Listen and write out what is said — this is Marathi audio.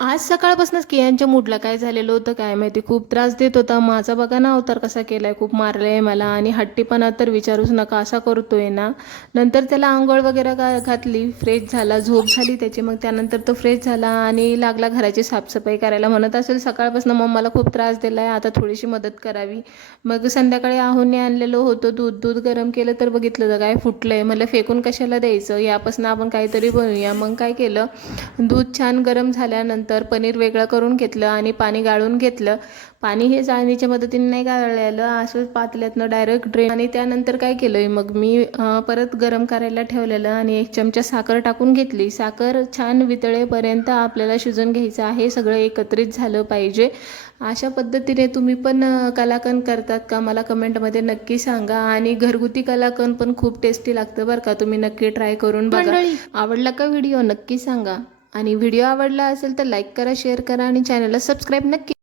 आज सकाळपासूनच केयांच्या मूडला काय झालेलं होतं काय माहिती, खूप त्रास देत होता. माझा बघा ना अवतार कसा केलाय, खूप मारलंय मला आणि हट्टीपणा तर विचारूच नका, असा करतोय ना. नंतर त्याला आंघोळ वगैरे घातली, फ्रेश झाला, झोप झाली त्याची. मग त्यानंतर तो फ्रेश झाला आणि लागला घराची साफसफाई करायला. म्हणत असेल सकाळपासून मम्माला खूप त्रास दिलाय, आता थोडीशी मदत करावी. मग संध्याकाळी आहुने आणलेलं होतं दूध, दूध गरम केलं तर बघितलं तर काय फुटलंय. मला फेकून कशाला द्यायचं, यापासून आपण काहीतरी बनवूया. मग काय केलं, दूध छान गरम झाल्यानंतर पनीर वेगळं करून घेतलं आणि पाणी गाळून घेतलं. पाणी हे चाळणीच्या मदतीने नाही गाळलेलं, असं पातेल्यातनं डायरेक्ट ड्रेन. आणि त्यानंतर काय केलं मग मी परत गरम करायला ठेवलेलं आणि 1 चमचा साखर टाकून घेतली. साखर छान वितळेपर्यंत आपल्याला शिजून घ्यायचं आहे, सगळं एकत्रित झालं पाहिजे. अशा पद्धतीने तुम्ही पण कलाकंद करतात का, मला कमेंटमध्ये नक्की सांगा. आणि घरगुती कलाकंद पण खूप टेस्टी लागतं बरं का, तुम्ही नक्की ट्राय करून बघा. आवडला का व्हिडिओ नक्की सांगा. आणि व्हिडिओ आवडला असेल तर लाईक करा, शेअर करा आणि चॅनलला सबस्क्राईब नक्की